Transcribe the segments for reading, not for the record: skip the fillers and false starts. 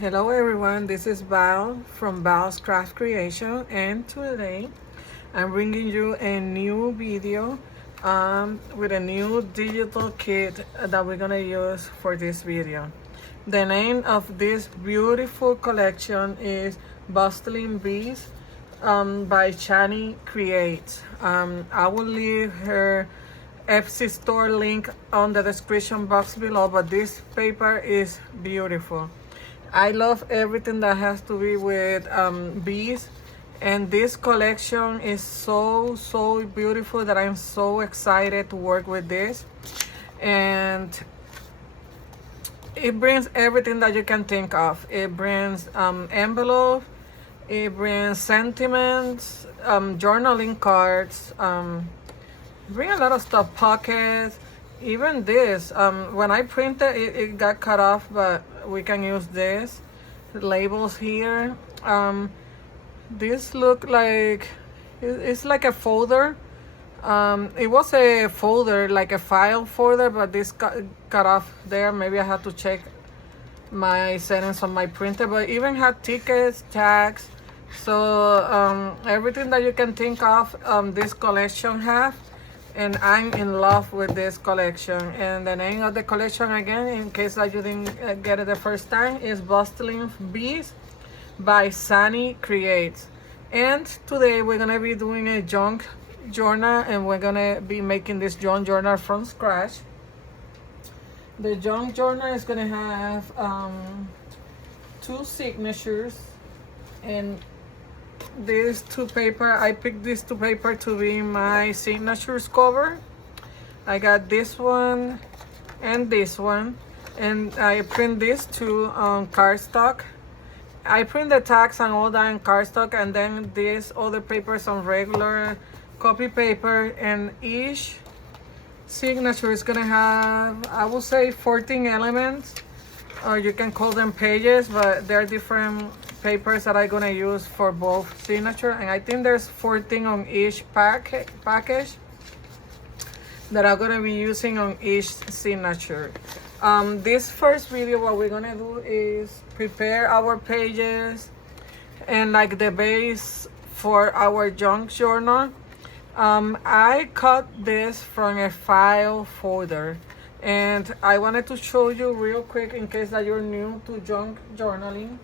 Hello everyone, this is Val from Val's Craft Creation, and today I'm bringing you a new video with a new digital kit that we're gonna use for this video. The name of this beautiful collection is Bustling Bees by Sannie Creates. I will leave her Etsy store link on the description box below, but this paper is beautiful. I love everything that has to be with bees, and this collection is so beautiful that I'm so excited to work with this. And it brings everything that you can think of. It brings envelopes, it brings sentiments, journaling cards, bring a lot of stuff, pockets. Even this, when I printed it, it got cut off, but we can use this. Labels here. This look like, it's like a folder. It was a folder, like a file folder, but this cut off there. Maybe I have to check my settings on my printer, but even had tickets, tags. So everything that you can think of, this collection have. And I'm in love with this collection. And the name of the collection, again, in case that you didn't get it the first time, is Bustling Bees by Sannie Creates. And today we're gonna be doing a junk journal, and we're gonna be making this junk journal from scratch. The junk journal is gonna have 2 signatures, and these 2 paper, I picked these 2 paper to be my signatures cover. I got this one and this one, and I print these 2 on cardstock. I print the tags and all that on cardstock, and then these other papers on regular copy paper, and each signature is gonna have, I would say, 14 elements, or you can call them pages, but they're different papers that I'm gonna use for both signature. And I think there's 14 on each package that I'm gonna be using on each signature. This first video, what we're gonna do is prepare our pages and like the base for our junk journal. I cut this from a file folder, and I wanted to show you real quick, in case that you're new to junk journaling,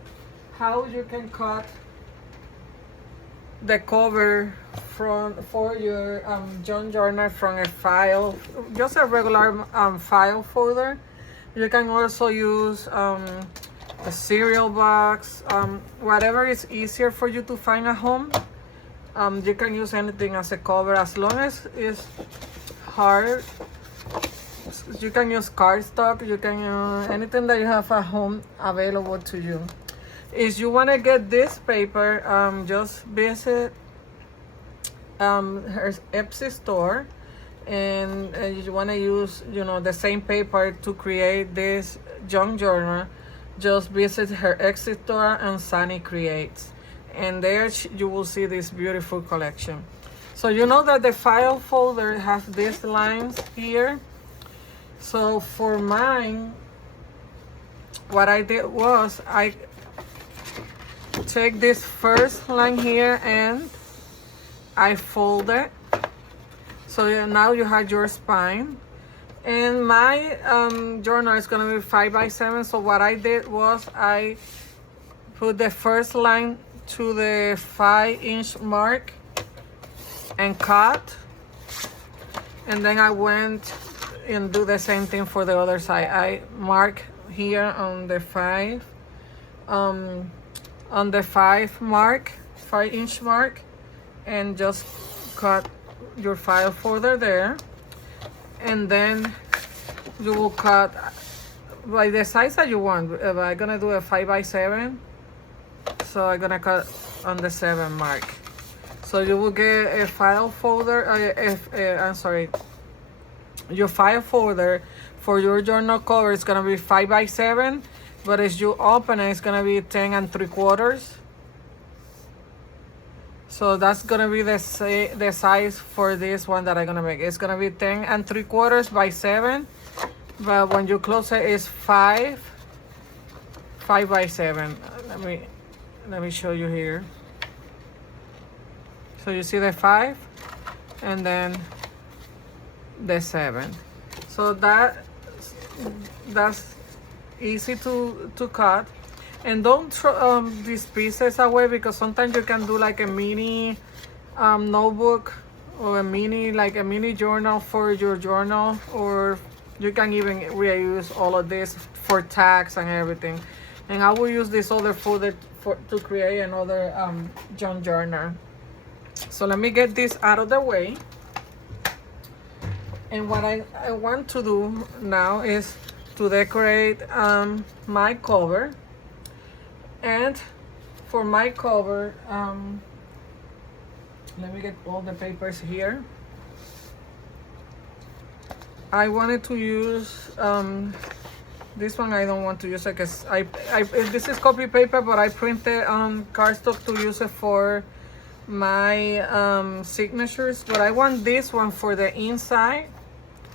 how you can cut the cover for your junk journal from a file, just a regular file folder. You can also use a cereal box, whatever is easier for you to find at home. You can use anything as a cover, as long as it's hard. You can use cardstock, you can use anything that you have at home available to you. If you want to get this paper, just visit her Etsy store, and you want to use, the same paper to create this junk journal, just visit her Etsy store and Sannie Creates, and there you will see this beautiful collection. So you know that the file folder has these lines here. So for mine, what I did was I take this first line here and I fold it. So now you have your spine. And my journal is gonna be 5x7. So what I did was I put the first line to the 5-inch mark and cut. And then I went and do the same thing for the other side. I mark here on the 5-inch mark, and just cut your file folder there. And then you will cut by the size that you want. I'm gonna do a 5x7, so I'm gonna cut on the 7 mark. So you will get a file folder, I'm sorry, your file folder for your journal cover is gonna be 5x7, but as you open it, it's gonna be 10 3/4. So that's gonna be the size for this one that I'm gonna make. It's gonna be 10 3/4 by 7, but when you close it, it's 5 5 by 7. Let me show you here. So you see the 5 and then the 7. So that's easy to cut. And don't throw these pieces away, because sometimes you can do like a mini notebook, or a mini journal for your journal, or you can even reuse all of this for tags and everything. And I will use this other folder to create another junk journal. So let me get this out of the way. And what I want to do now is to decorate my cover. And for my cover, let me get all the papers here. I wanted to use this one. I don't want to use it because this is copy paper, but I printed cardstock to use it for my signatures. But I want this one for the inside,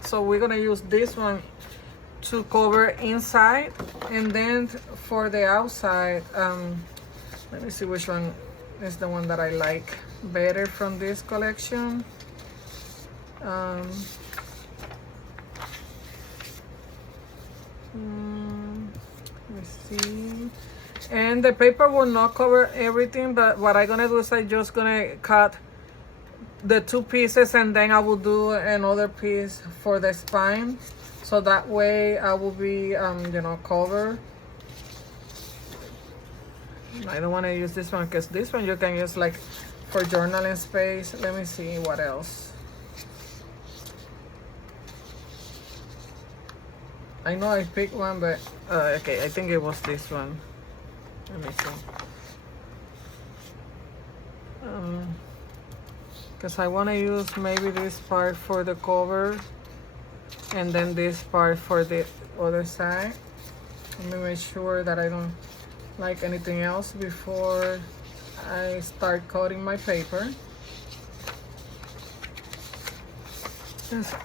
so we're gonna use this one to cover inside. And then for the outside, let me see which one is the one that I like better from this collection. Let's see. And the paper will not cover everything, but what I'm gonna do is I'm just gonna cut the 2 pieces, and then I will do another piece for the spine, so that way I will be you know, covered. I don't want to use this one because this one you can use like for journaling space. Let me see what else. I know I picked one, but okay, I think it was this one. Let me see. Because I want to use maybe this part for the cover, and then this part for the other side. Let me make sure that I don't like anything else before I start cutting my paper. Yes.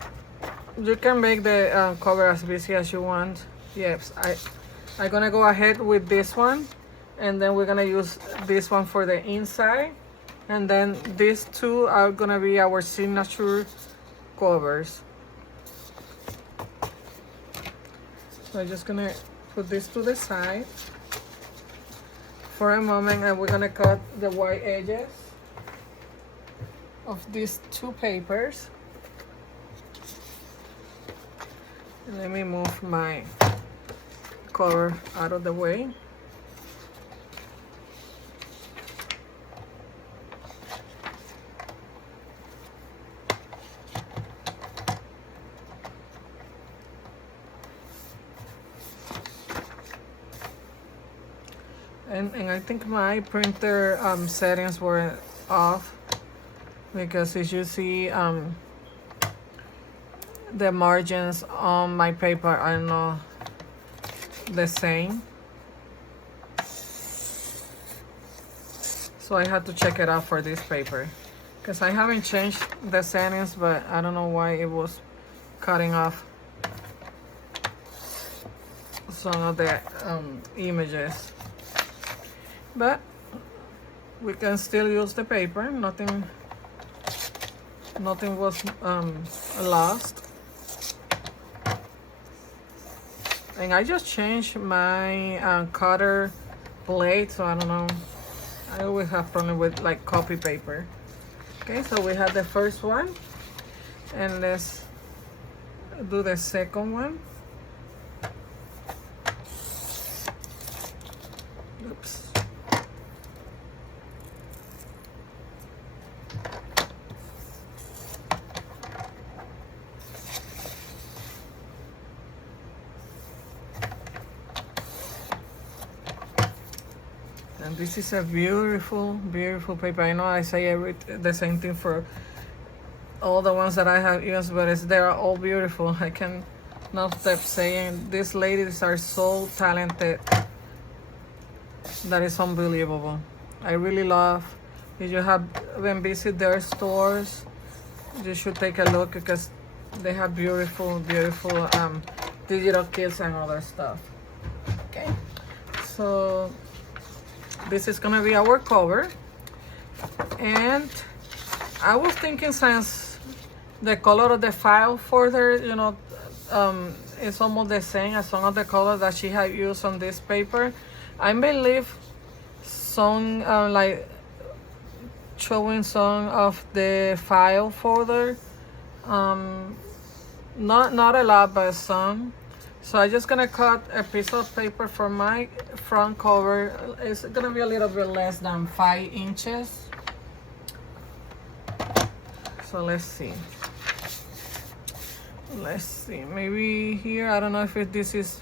You can make the cover as busy as you want. Yes, I'm gonna go ahead with this one, and then we're gonna use this one for the inside, and then these 2 are gonna be our signature covers. So I'm just gonna put this to the side for a moment, and we're gonna cut the white edges of these 2 papers. Let me move my cover out of the way. And I think my printer settings were off, because as you see, the margins on my paper are not the same. So I had to check it out for this paper, because I haven't changed the settings, but I don't know why it was cutting off some of the images. But we can still use the paper. Nothing was lost. And I just changed my cutter blade, so I don't know. I always have problem with like copy paper. Okay, so we have the first one, and let's do the second one. Oops. And this is a beautiful, beautiful paper. I know I say the same thing for all the ones that I have used, but they're all beautiful. I can not stop saying these ladies are so talented. That is unbelievable. I really love. If you have been visit their stores, you should take a look, because they have beautiful, beautiful digital kits and other stuff. Okay. So this is gonna be our cover. And I was thinking, since the color of the file folder, you know, it's almost the same as some of the colors that she had used on this paper, I may leave some like showing some of the file folder, not a lot, but some. So I'm just gonna cut a piece of paper for my front cover. It's gonna be a little bit less than 5 inches. So let's see, maybe here, I don't know if this is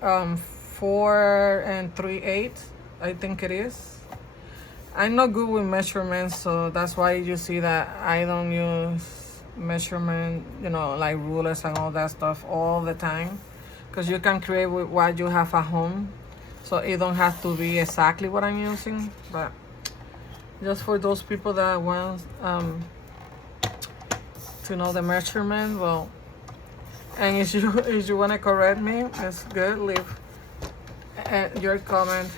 4 3/8. I think it is. I'm not good with measurements, so that's why you see that I don't use measurement, you know, like rulers and all that stuff all the time, because you can create with what you have at home, so it don't have to be exactly what I'm using. But just for those people that want to know the measurement, well, and if you want to correct me, it's good, leave your comment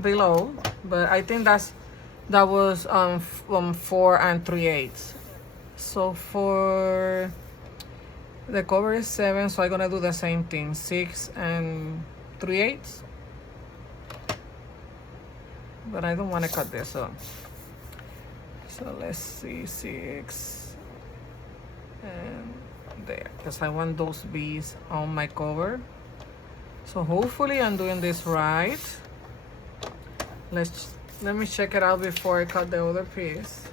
below. But I think that was 4 3/8. So for the cover is 7, so I'm gonna do the same thing, 6 3/8. But I don't want to cut this up. So let's see, 6 and there, because I want those bees on my cover. So hopefully I'm doing this right. Let me check it out before I cut the other piece.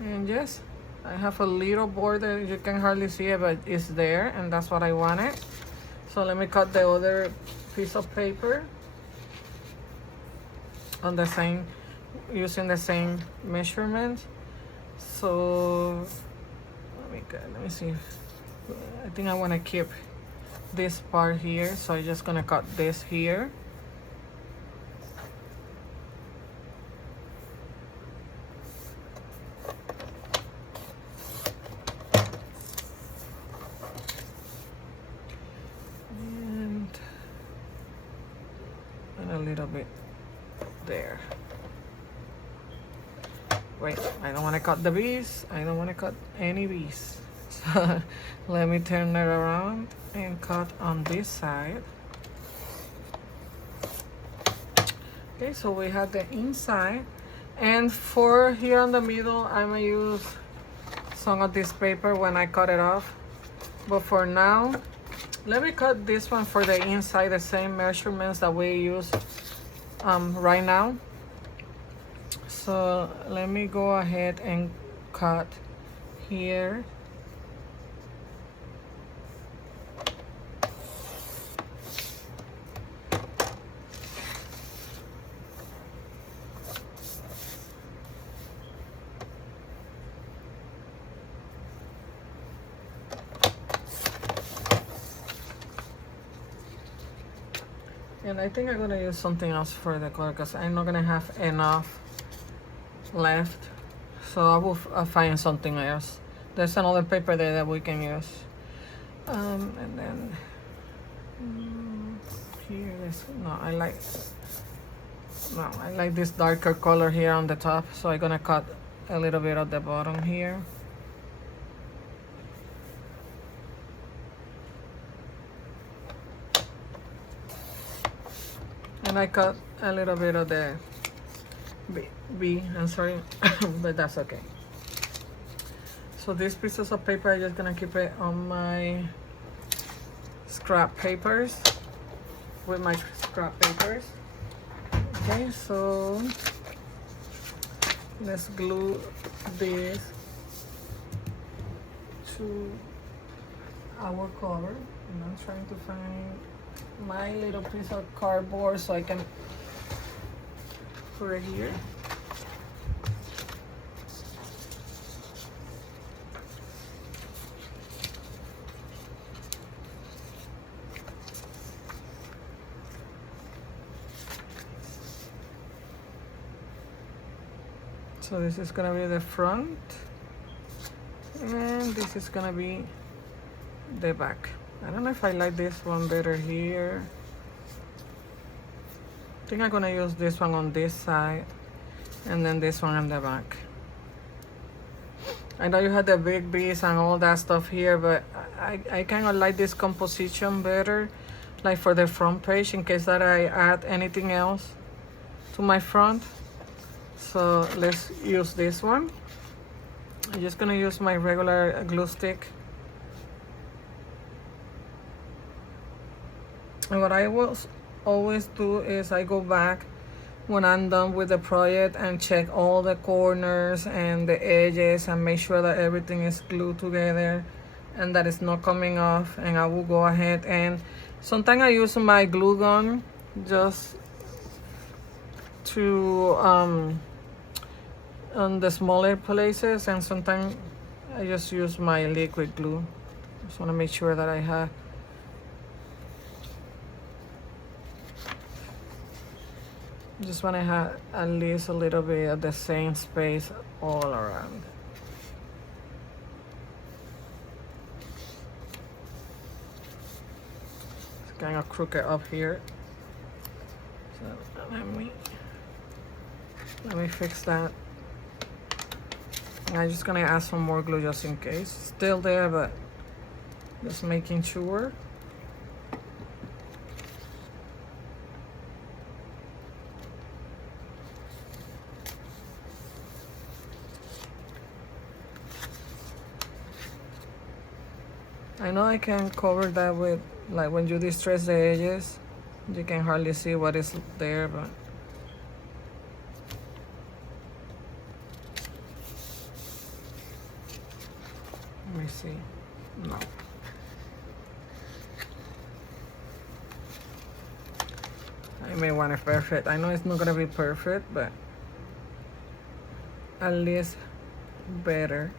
And yes, I have a little border, you can hardly see it, but it's there, and that's what I wanted. So let me cut the other piece of paper on the same, using the same measurement. So let me see, I think I want to keep this part here, so I'm just gonna cut this here. And a little bit there. Wait, I don't want to cut the bees. I don't want to cut any bees. So let me turn it around and cut on this side. Okay, so we have the inside. And for here on the middle, I'm gonna use some of this paper when I cut it off. But for now, let me cut this one for the inside, the same measurements that we use right now. So let me go ahead and cut here. And I think I'm gonna use something else for the color, because I'm not gonna have enough left. So I will find something else. There's another paper there that we can use. And then here is, I like this darker color here on the top. So I'm gonna cut a little bit at the bottom here. And I cut a little bit of the B, I'm sorry, but that's okay. So these pieces of paper, I'm just gonna keep it on my scrap papers, with my scrap papers. Okay, so let's glue this to our cover. And I'm trying to find my little piece of cardboard so I can put it here. So this is gonna be the front, and this is gonna be the back. I don't know if I like this one better here. think I'm gonna use this one on this side and then this one on the back. I know you had the big bees and all that stuff here, but I kind of like this composition better, like for the front page, in case that I add anything else to my front. So let's use this one. I'm just gonna use my regular glue stick. And what I will always do is I go back when I'm done with the project and check all the corners and the edges and make sure that everything is glued together and that it's not coming off, and I will go ahead and sometimes I use my glue gun just to on the smaller places, and sometimes I just use my liquid glue. Just want to make sure that I have at least a little bit of the same space all around. It's kind of crooked up here, so let me fix that. I'm just gonna add some more glue just in case. Still there, but just making sure. I know I can cover that with, like when you distress the edges, you can hardly see what is there, but let me see. No. I may want it perfect. I know it's not gonna be perfect, but at least better.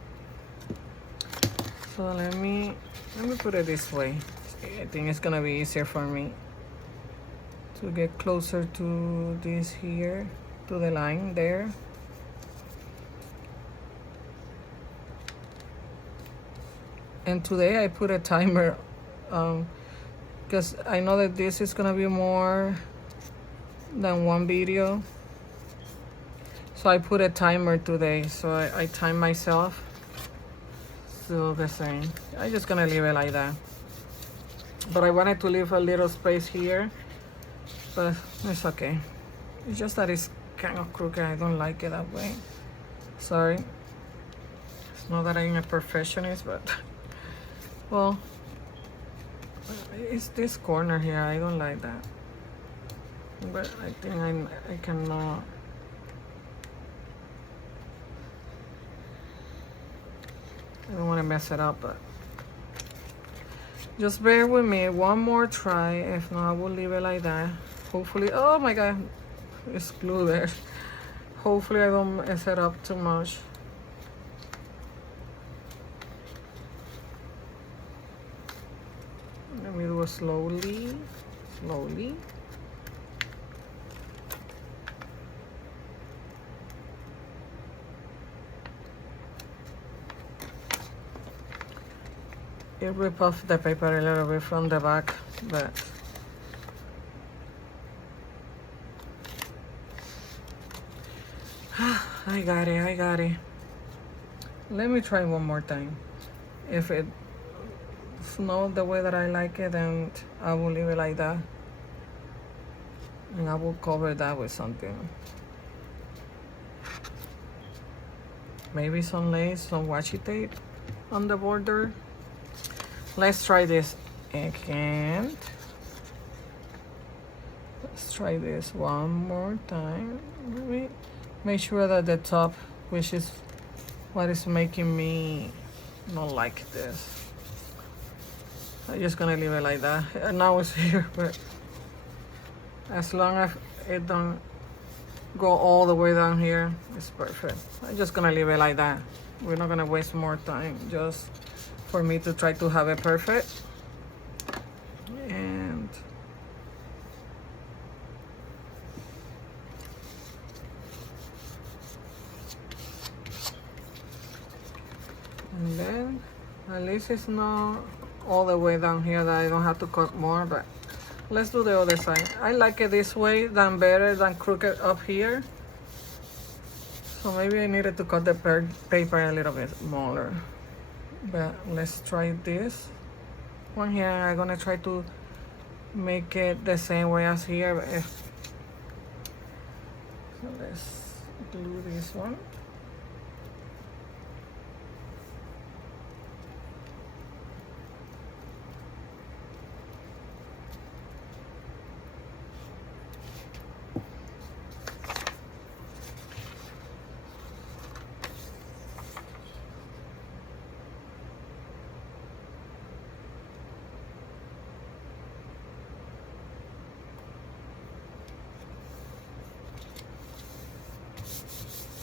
So let me put it this way. I think it's gonna be easier for me to get closer to this here, to the line there. And today I put a timer because I know that this is gonna be more than one video, so I put a timer today, so I time myself. Still the same. I'm just gonna leave it like that, but I wanted to leave a little space here, but it's okay. It's just that it's kind of crooked. I don't like it that way. Sorry. It's not that I'm a perfectionist, but well, it's this corner here. I don't like that, but I think I cannot. I don't want to mess it up, but just bear with me one more try. If not, I will leave it like that. Hopefully, oh my god, it's glue there. Hopefully I don't mess it up too much. Let me do it slowly, slowly. It rip off the paper a little bit from the back, but I got it. Let me try one more time. If it's not the way that I like it, then I will leave it like that, and I will cover that with something. Maybe some lace, some washi tape on the border. Let's try this again. Let's try this one more time. Make sure that the top, which is what is making me not like this. I'm just gonna leave it like that. And now it's here, but as long as it don't go all the way down here, it's perfect. I'm just gonna leave it like that. We're not gonna waste more time just for me to try to have it perfect. And then at least it's not all the way down here that I don't have to cut more, but let's do the other side. I like it this way than better than crooked up here. So maybe I needed to cut the paper a little bit smaller. But let's try this one here. I'm gonna try to make it the same way as here. So let's glue this one.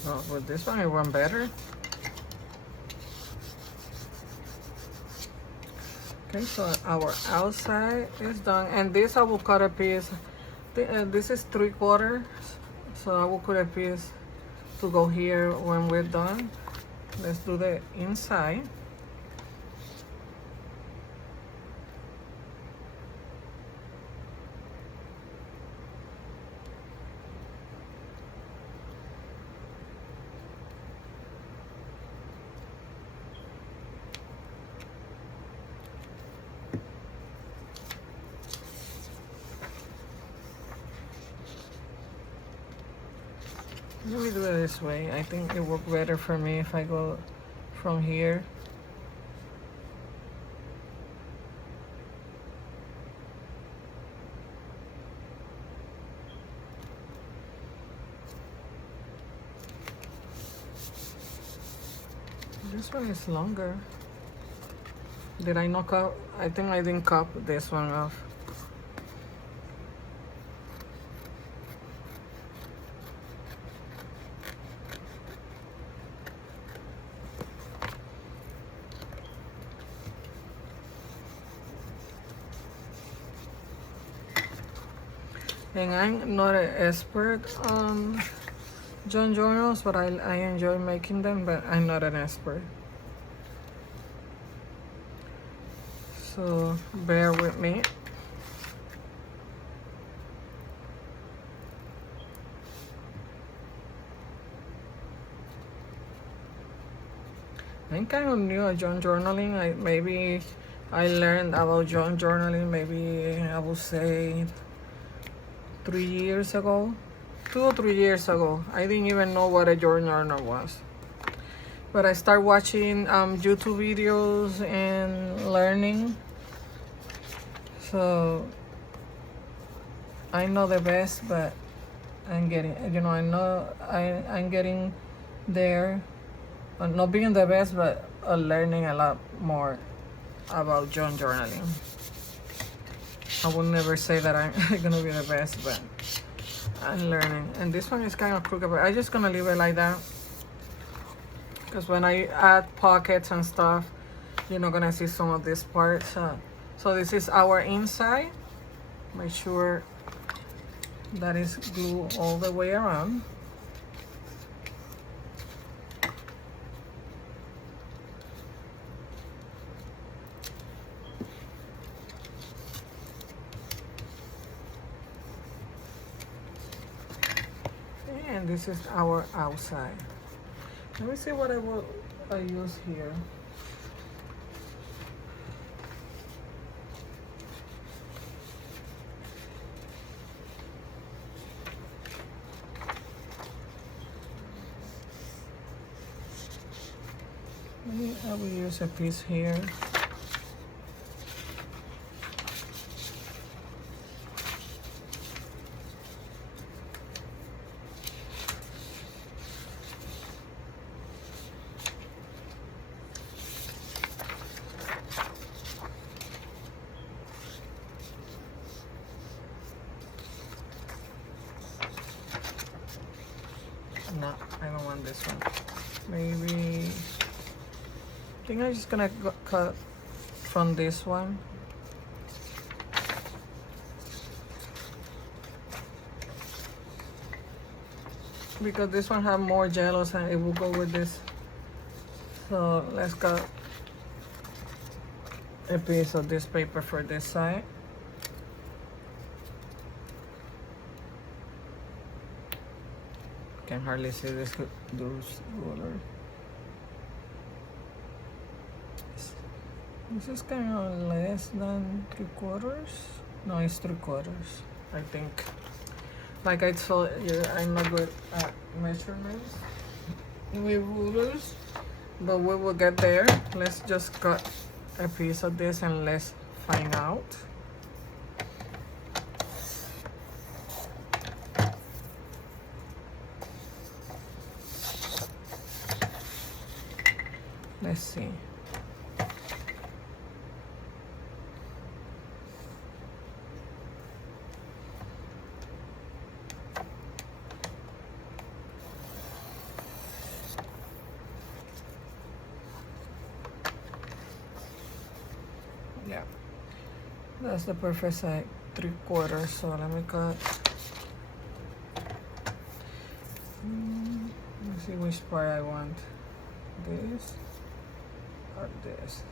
Oh, with this one, it went better. Okay, so our outside is done, and this I will cut a piece. This is 3/4, so I will cut a piece to go here when we're done. Let's do the inside. Let me do it this way. I think it works better for me if I go from here. This one is longer. Did I knock out? I think I didn't cut this one off. And I'm not an expert on John journals, but I enjoy making them, but I'm not an expert. So bear with me. I'm kind of new at John journaling. Maybe I learned about John journaling, maybe I would say 3 years ago, 2 or 3 years ago. I didn't even know what a journal was. But I started watching YouTube videos and learning. So I know the best, but I'm getting, I know I'm getting there. Not being the best, but learning a lot more about John journaling. I would never say that I'm gonna be the best, but I'm learning. And this one is kind of crooked, but I'm just gonna leave it like that. Because when I add pockets and stuff, you're not gonna see some of this part. So this is our inside. Make sure that is glue all the way around. And this is our outside. Let me see what I use here. Maybe I will use a piece here. No, I don't want this one. Maybe, I think I'm just gonna cut from this one. Because this one have more jellos and it will go with this. So let's cut a piece of this paper for this side. can hardly see this ruler. This is kind of less than 3/4. No, it's 3/4, I think. Like I told you, I'm not good at measurements with rulers, but we will get there. Let's just cut a piece of this and let's find out. Let's see. Yeah, that's the perfect size, 3/4. So let me cut. Let's see which part I want. This or this.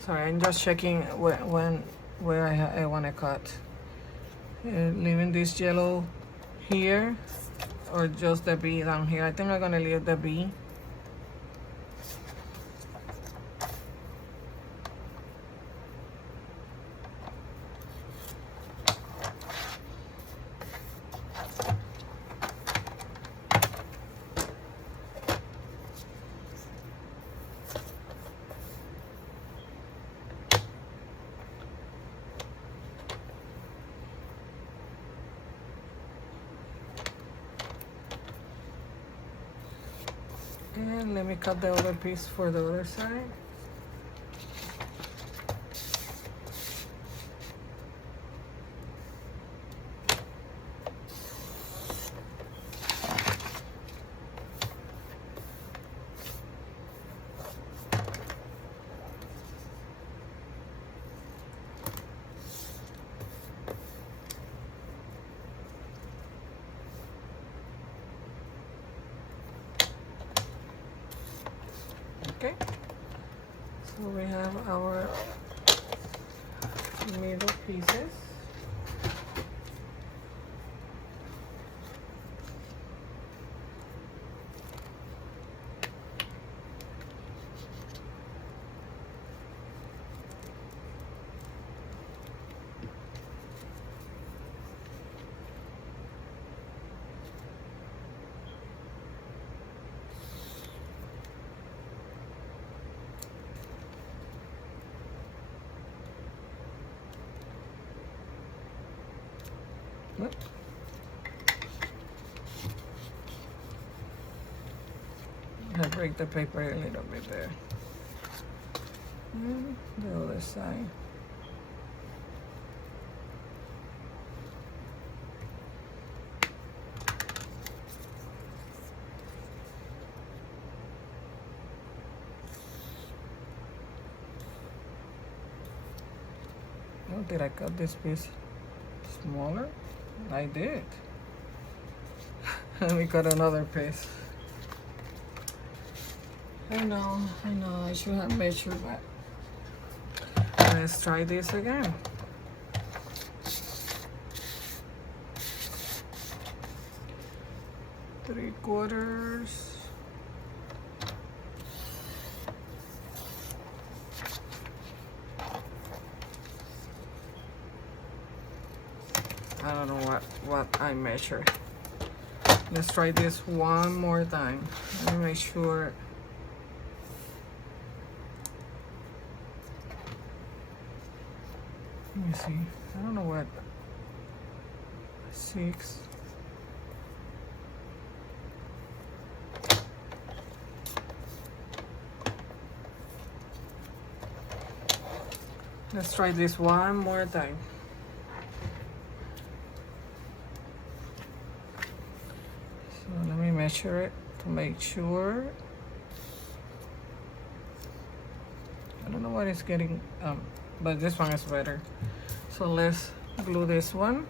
Sorry, I'm just checking where I want to cut. Leaving this yellow here or just the bee down here. I think I'm gonna leave the bee. And let me cut the other piece for the other side. Okay, so we have our middle pieces. Look. I break the paper a little bit there. And the other side. Oh, did I cut this piece smaller? I did. Let me cut another piece. I know, I should have measured that. Let's try this again. Three-quarters. I don't know what I measured. Let's try this one more time. Let me make sure. Let me see. I don't know what. 6. Let's try this one more time. So let me measure it to make sure. I don't know what it's getting, but this one is better. So let's glue this one.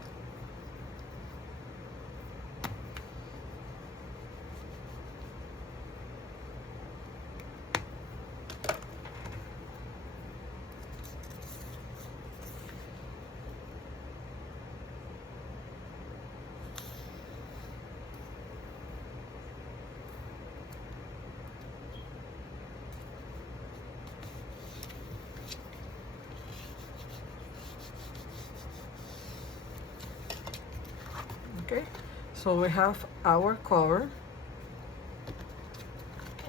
So we have our cover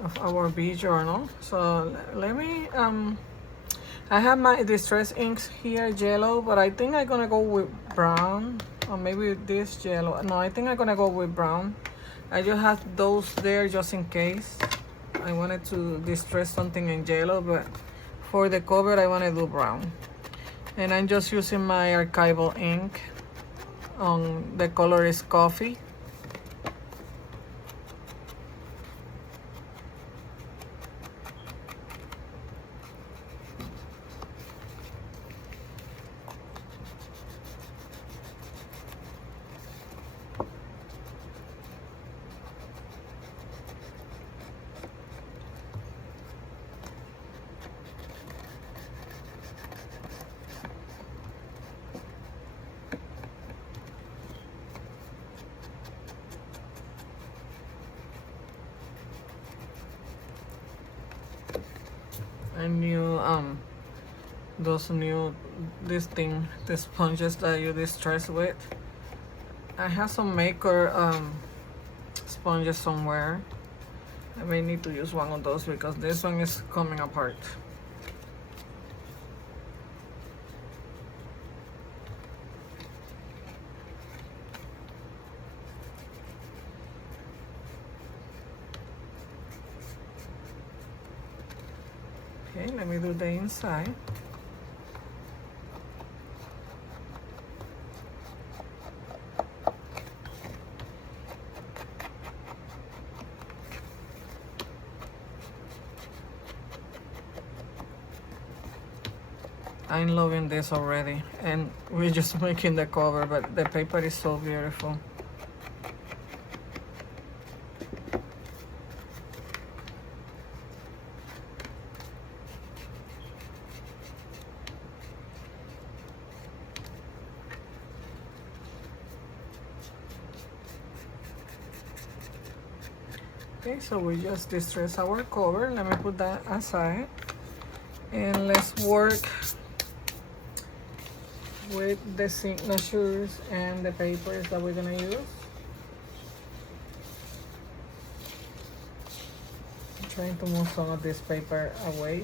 of our bee journal. So let me I have my distress inks here, yellow, but I think I'm gonna go with brown, or maybe this yellow. No, I think I'm gonna go with brown. I just have those there just in case I wanted to distress something in yellow, but for the cover I want to do brown. And I'm just using my archival ink. The color is coffee. I knew the sponges that you distress with. I have some maker sponges somewhere. I may need to use one of those because this one is coming apart. Okay, let me do the inside. I'm loving this already, and we're just making the cover, but the paper is so beautiful. Okay, so we just distress our cover. Let me put that aside, and let's work with the signatures and the papers that we're gonna use. I'm trying to move some of this paper away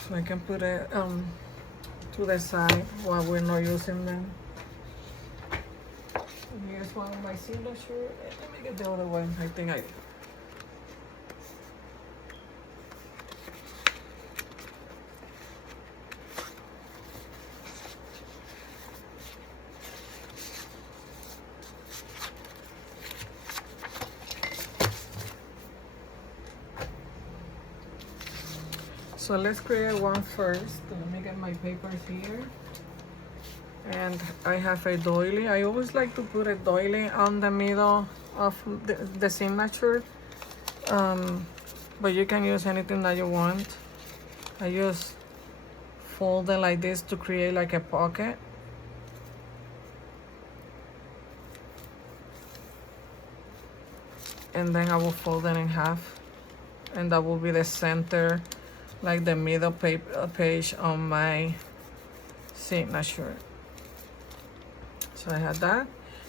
so I can put it to the side while we're not using them. And here's one of my signatures. Let me get the other one. I think I So let's create one first. Let me get my papers here. And I have a doily. I always like to put a doily on the middle of the signature. But you can use anything that you want. I just fold it like this to create like a pocket. And then I will fold it in half. And that will be the center, like the middle page on my signature. So I had that.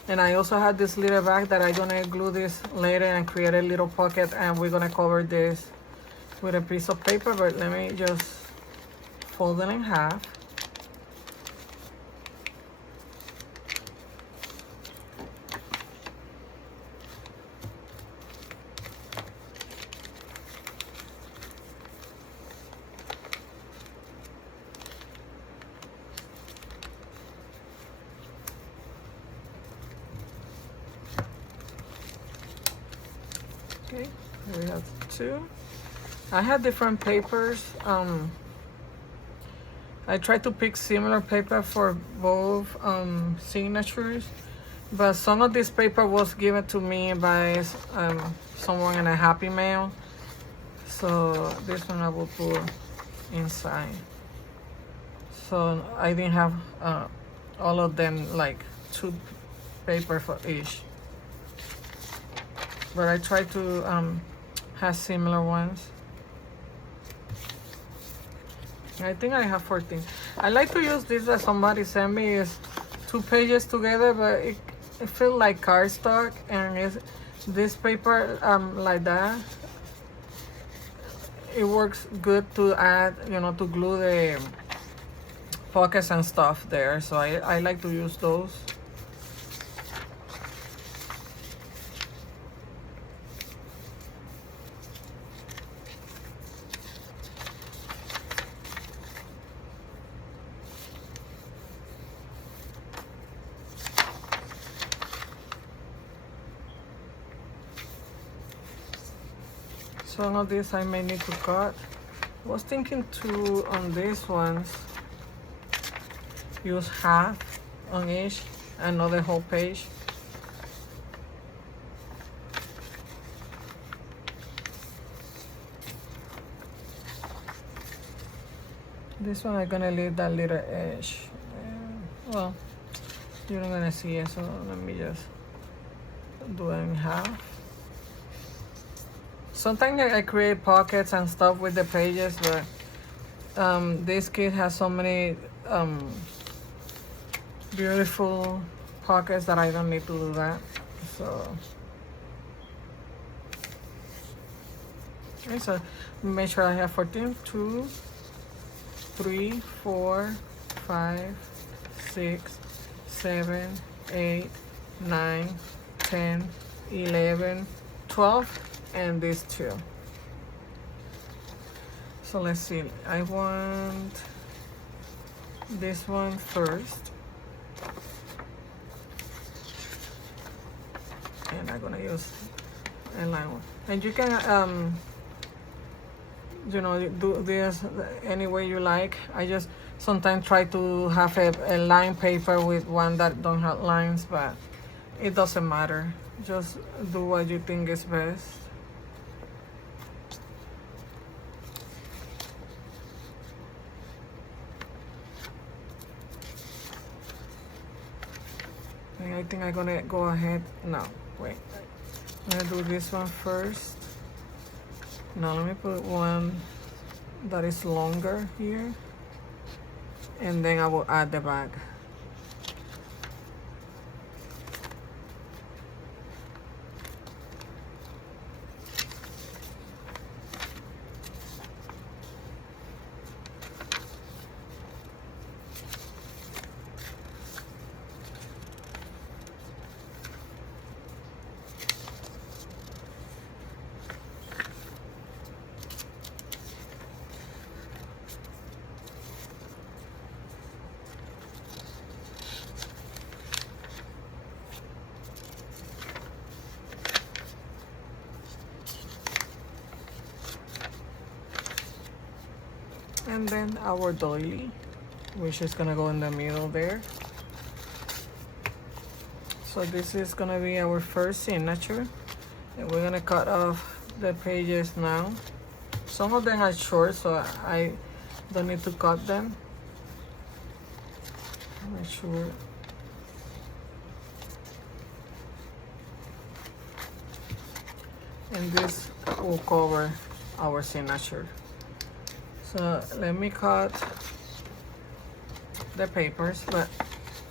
And I also had this little bag that I'm gonna glue this later and create a little pocket, and we're gonna cover this with a piece of paper, but let me just fold it in half. Okay, we have two. I had different papers. I tried to pick similar paper for both signatures, but some of this paper was given to me by someone in a Happy Mail. So this one I will put inside. So I didn't have all of them, like two paper for each. But I try to have similar ones. I think I have 14. I like to use this that somebody sent me. Is two pages together, but it feels like cardstock, and it's this paper like that. It works good to add, you know, to glue the pockets and stuff there. So I like to use those. Some of this I may need to cut. I was thinking to, on these ones, use half on each and not the whole page. This one I'm gonna leave that little edge. Well, you're not gonna see it, so let me just do it in half. Sometimes I create pockets and stuff with the pages, but this kit has so many beautiful pockets that I don't need to do that. So, okay, so make sure I have 14, 2, 3, 4, 5, 6, 7, 8, 9, 10, 11, 12. And these two. So let's see, I want this one first, and I'm gonna use a line one. And you can you know, do this any way you like. I just sometimes try to have a line paper with one that don't have lines, but it doesn't matter. Just do what you think is best. I think I'm gonna go ahead. No, wait. I'm gonna do this one first. Now let me put one that is longer here, and then I will add the back. And then our doily, which is gonna go in the middle there. So this is gonna be our first signature, and we're gonna cut off the pages now. Some of them are short, so I don't need to cut them. Make sure. And this will cover our signature. So let me cut the papers, but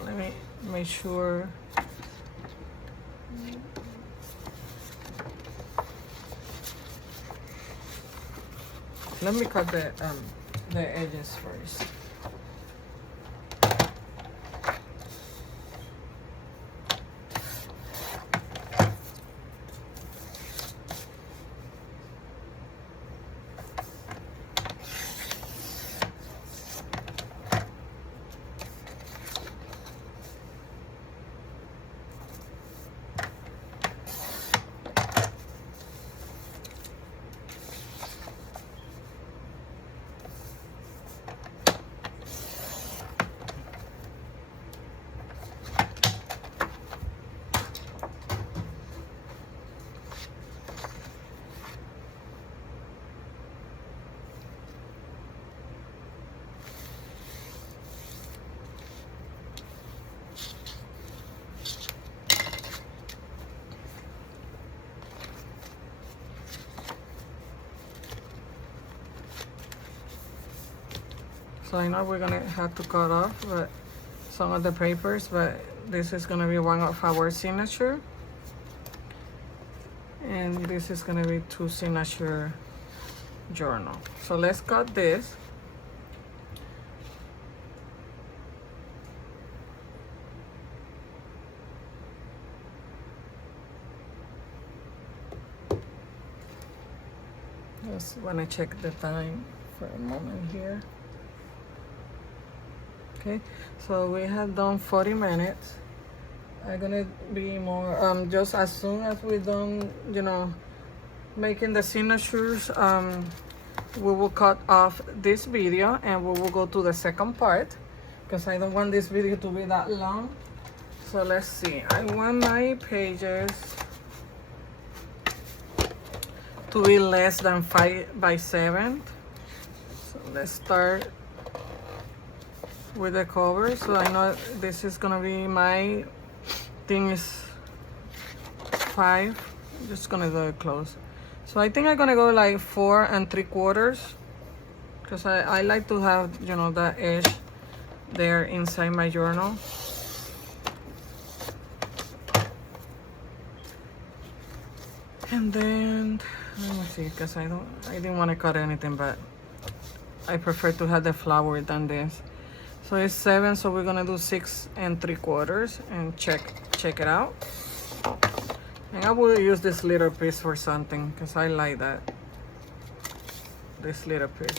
let me make sure. Let me cut the edges first. So I know we're gonna have to cut off, but some of the papers, but this is gonna be one of our signature. And this is gonna be 2 signature journal. So let's cut this. Just wanna check the time for a moment here. Okay, so we have done 40 minutes. I'm gonna be more, just as soon as we're done, you know, making the signatures, we will cut off this video and we will go to the second part because I don't want this video to be that long. So let's see, I want my pages to be less than 5 by 7. So let's start with the cover. So I know this is gonna be my thing is 5. I'm just gonna do it close. So I think I'm gonna go like 4 3/4 because I like to have, you know, that edge there inside my journal. And then let me see, because I didn't want to cut anything, but I prefer to have the flower than this. So it's 7, so we're gonna do 6 3/4 and check it out. And I will use this little piece for something because I like that, this little piece.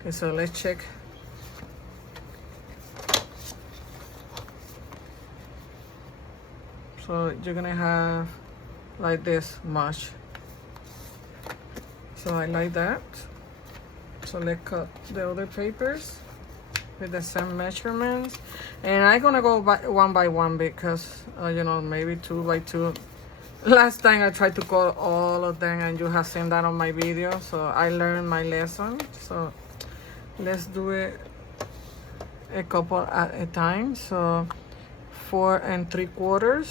Okay, so let's check. So you're gonna have like this much. So I like that. So let's cut the other papers with the same measurements. And I'm gonna go one by one because, you know, maybe 2 by 2. Last time I tried to cut all of them and you have seen that on my video. So I learned my lesson. So let's do it a couple at a time. So 4 3/4.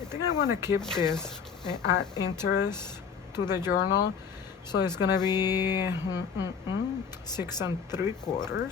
I think I want to keep this and add interest to the journal. So it's gonna be 6 3/4.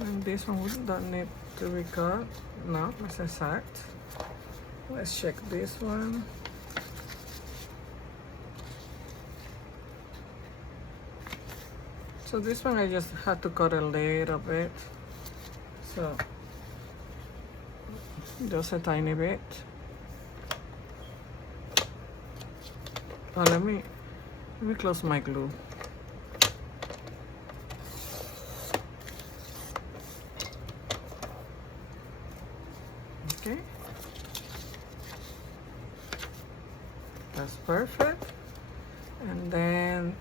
And this one don't need to be cut. No, it's exact. Let's check this one. So this one I just had to cut a little bit. So just a tiny bit. Oh, let me close my glue. Okay. That's perfect. And then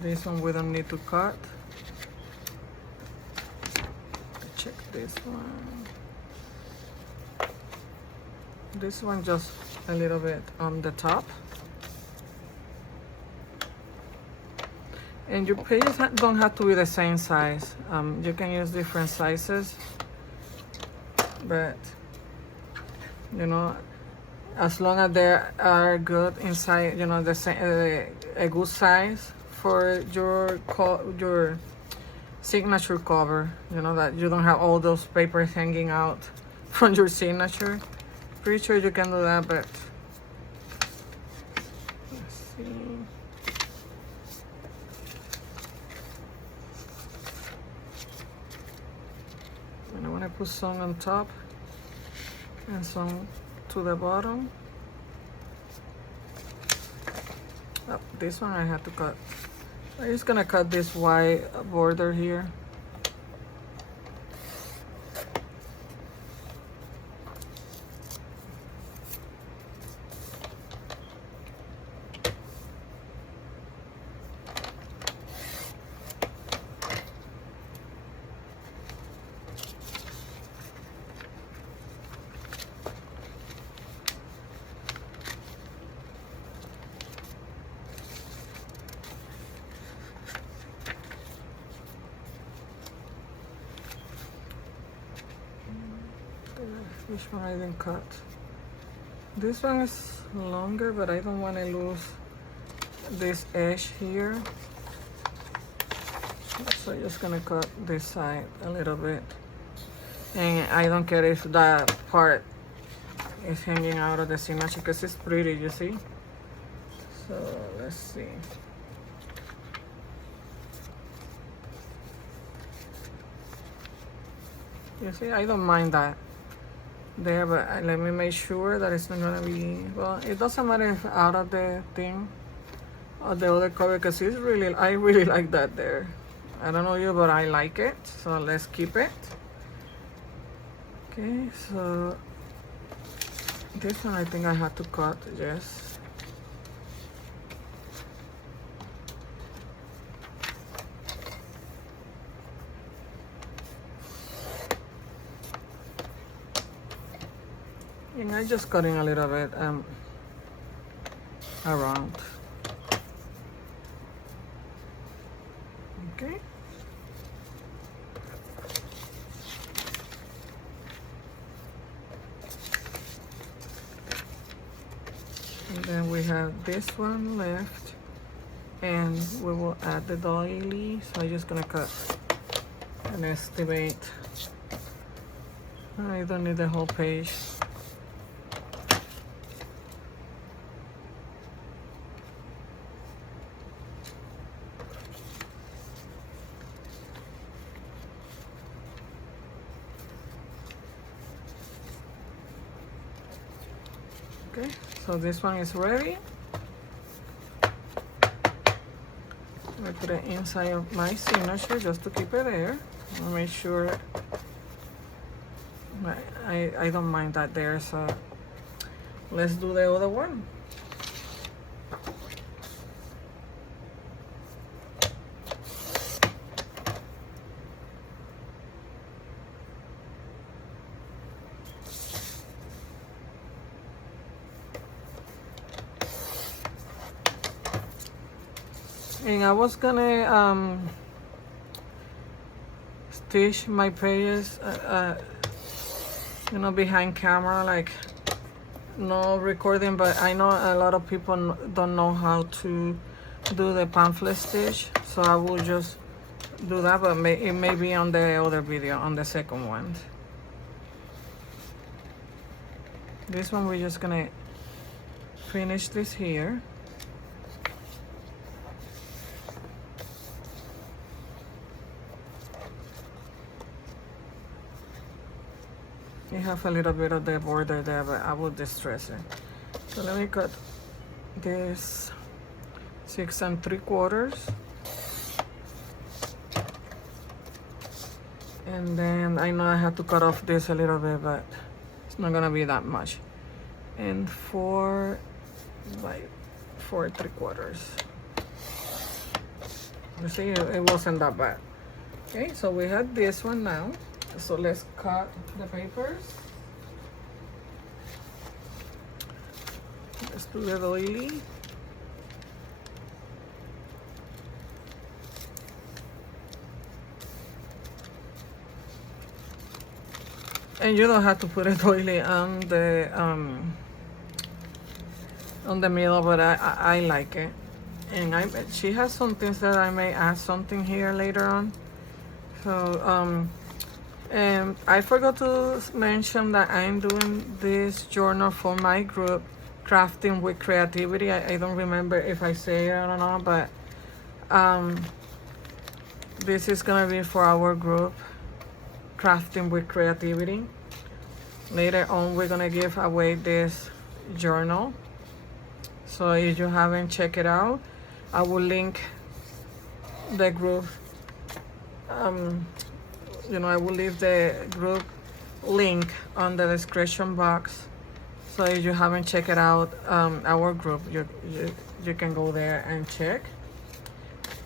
this one we don't need to cut. Check this one. This one just a little bit on the top. And your pages don't have to be the same size. You can use different sizes, but you know, as long as they are good inside, you know, the same, a good size for your signature cover. You know, that you don't have all those papers hanging out from your signature. Pretty sure you can do that, but let's see. And I want to put some on top and some to the bottom. Oh, this one I have to cut. I'm just gonna cut this white border here. Which one I didn't cut? This one is longer, but I don't want to lose this edge here. So I'm just gonna cut this side a little bit. And I don't care if that part is hanging out of the signature because it's pretty, you see? So let's see. You see, I don't mind that there, but let me make sure that it's not gonna be, well, it doesn't matter if out of the thing or the other cover because it's really, I really like that there. I don't know you, but I like it, so let's keep it. Okay, so this one I think I had to cut, yes. And I'm just cutting a little bit around. Okay. And then we have this one left, and we will add the doily. So I'm just gonna cut and estimate. I don't need the whole page. Okay, so this one is ready. I put it inside of my signature just to keep it there. I'll make sure I don't mind that there, so let's do the other one. And I was gonna stitch my pages, you know, behind camera, like no recording, but I know a lot of people don't know how to do the pamphlet stitch, so I will just do that, but it may be on the other video, on the second one. This one we're just gonna finish this here. You have a little bit of the border there, but I will distress it. So let me cut this 6 3/4. And then I know I have to cut off this a little bit, but it's not gonna be that much. And 4 by 4 3/4. You see, it wasn't that bad. Okay, so we have this one now. So let's cut the papers. Let's do the doily. And you don't have to put a doily on the middle, but I like it. And she has some things that I may add something here later on. So and I forgot to mention that I'm doing this journal for my group, Crafting with Creativity. I don't remember if I say it or not, but this is gonna be for our group, Crafting with Creativity. Later on, we're gonna give away this journal. So if you haven't checked it out, I will link the group. You know, I will leave the group link on the description box. So if you haven't checked it out, our group, you can go there and check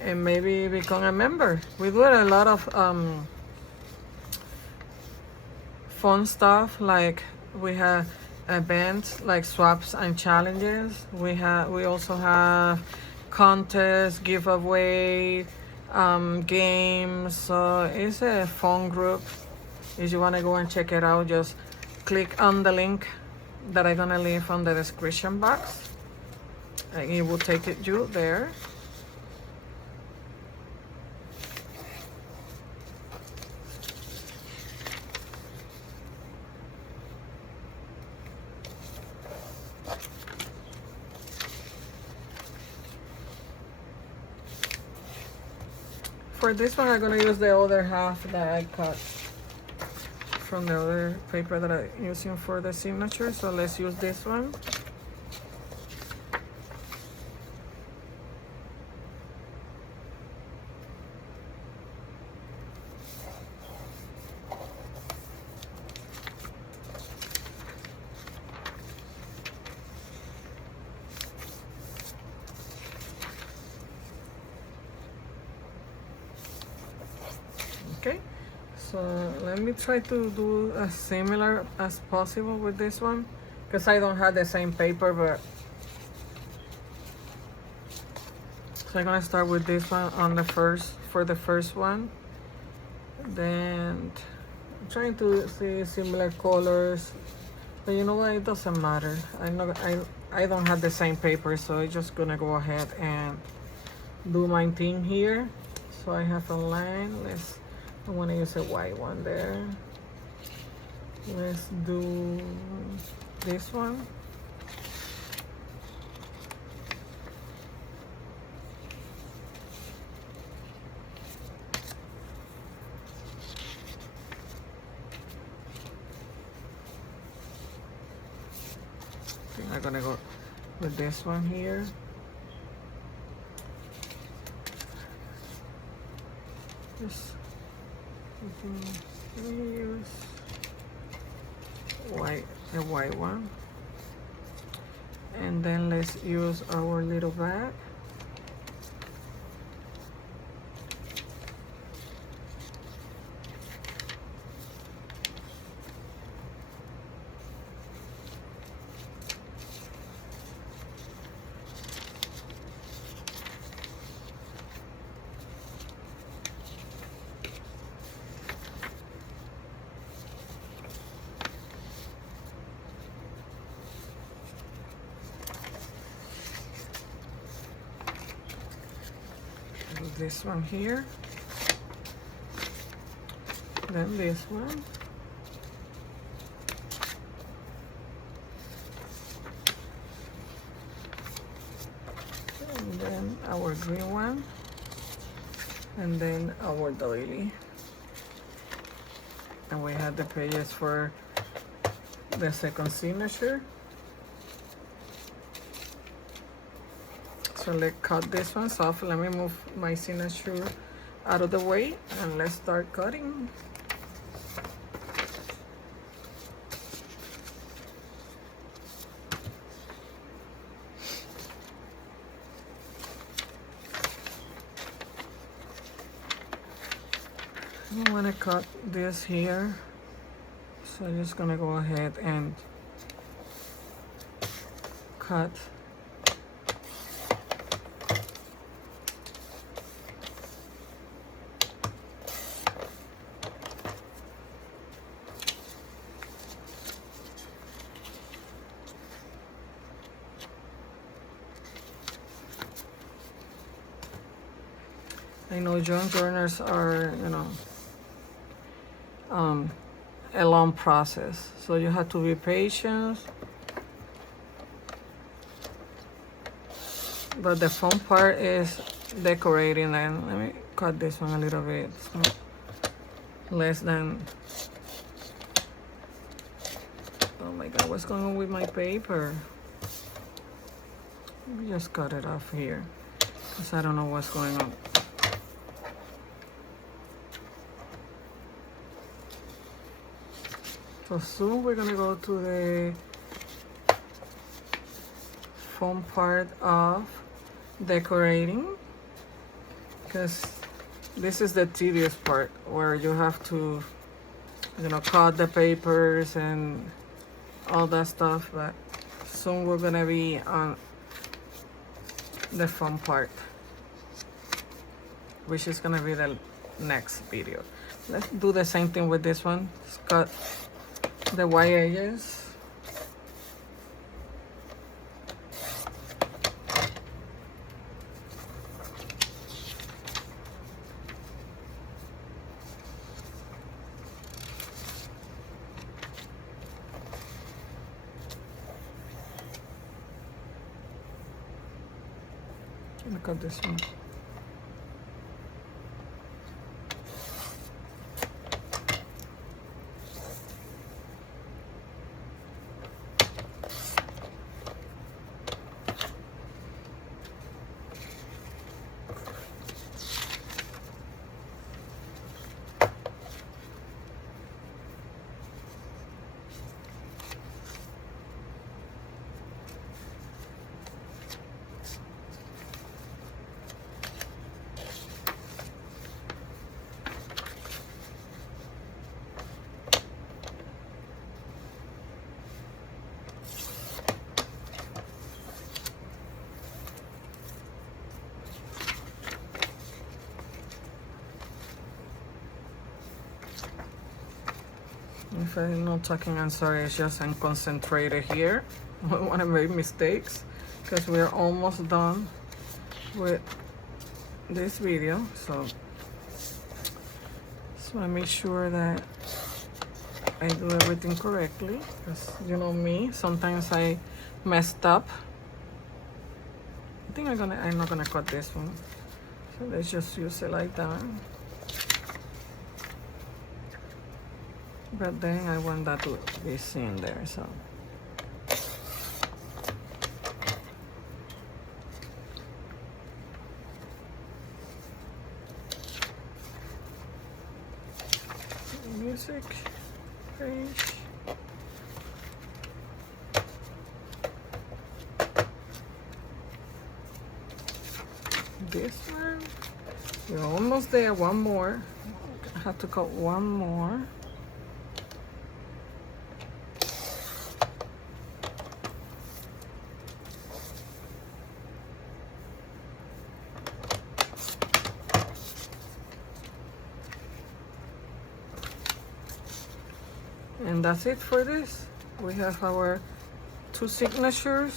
and maybe become a member. We do a lot of fun stuff, like we have events like swaps and challenges. We also have contests, giveaway, games. So it's a fun group. If you want to go and check it out, just click on the link that I'm gonna leave on the description box, and it will take you there. For this one, I'm gonna use the other half that I cut from the other paper that I'm using for the signature. So let's use this one. Okay, so let me try to do as similar as possible with this one, because I don't have the same paper, but so I'm gonna start with this one on the for the first one. Then I'm trying to see similar colors, but you know what, it doesn't matter. I don't have the same paper, so I'm just gonna go ahead and do my thing here. So I have a line. I want to use a white one there. Let's do this one. I think I'm gonna go with this one here. Let me use a white one, and then let's use our little bag. This one here, then this one, and then our green one, and then our doily. And we have the pages for the second signature. So let's cut this one off. Let me move my signature out of the way and let's start cutting. I want to cut this here, so I'm just gonna go ahead and cut I know junk journals are, a long process, so you have to be patient. But the fun part is decorating. And let me cut this one a little bit, less than. Oh my God, what's going on with my paper? Let me just cut it off here, because I don't know what's going on. So soon we're gonna go to the fun part of decorating, because this is the tedious part where you have to, cut the papers and all that stuff. But soon we're gonna be on the fun part, which is gonna be the next video. Let's do the same thing with this one. Just cut the white edges. Look at this one. If I'm not talking, I'm sorry, it's just I'm concentrated here. I don't want to make mistakes because we're almost done with this video. So I make sure that I do everything correctly, because you know me, sometimes I messed up. I think I'm not gonna cut this one. So let's just use it like that. But then I want that to be seen there, so. Music page. This one. We're almost there, one more. I have to cut one more. And that's it for this. We have our 2 signatures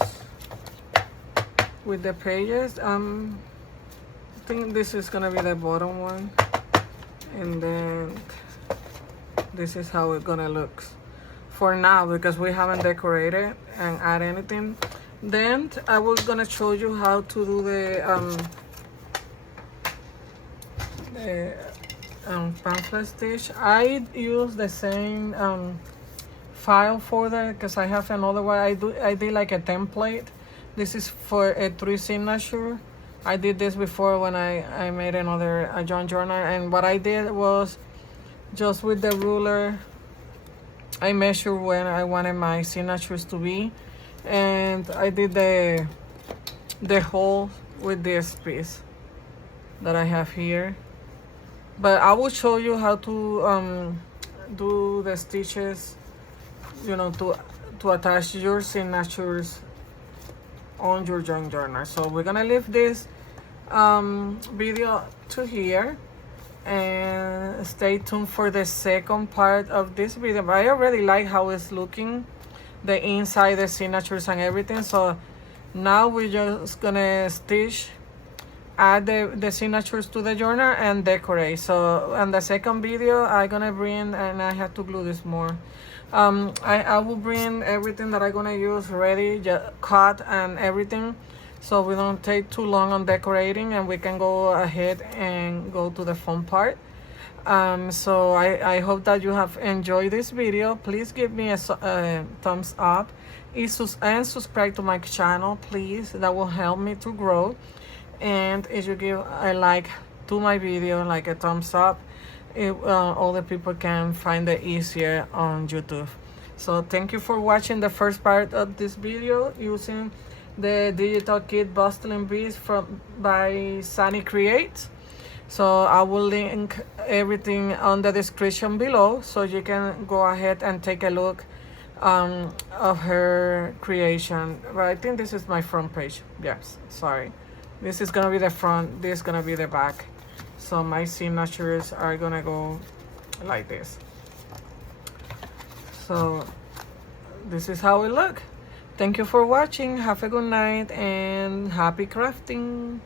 with the pages. I think this is gonna be the bottom one, and then this is how it's gonna look for now, because we haven't decorated and add anything. Then I was gonna show you how to do the pamphlet stitch. I use the same file folder because I have another one. I did like a template. This is for a 3 signature. I did this before when I made another journal, and what I did was just with the ruler I measured when I wanted my signatures to be, and I did the hole with this piece that I have here. But I will show you how to do the stitches, you know, to attach your signatures on your junk journal. So we're gonna leave this video to here, and stay tuned for the second part of this video. But I already like how it's looking, the inside, the signatures and everything. So now we're just gonna stitch, add the signatures to the journal and decorate. So in the second video I'm gonna bring, and I have to glue this more, I will bring everything that I'm gonna use ready, just cut and everything, so we don't take too long on decorating and we can go ahead and go to the fun part. So I hope that you have enjoyed this video. Please give me a thumbs up and subscribe to my channel, please. That will help me to grow. And if you give a like to my video, like a thumbs up, other people can find it easier on YouTube. So thank you for watching the first part of this video using the digital kit Bustling Bees by Sannie Creates. So I will link everything on the description below, so you can go ahead and take a look of her creation. But I think this is my front page. Yes, sorry. This is gonna be the front, this is gonna be the back. So my signatures are gonna go like this. So this is how it look. Thank you for watching. Have a good night and happy crafting.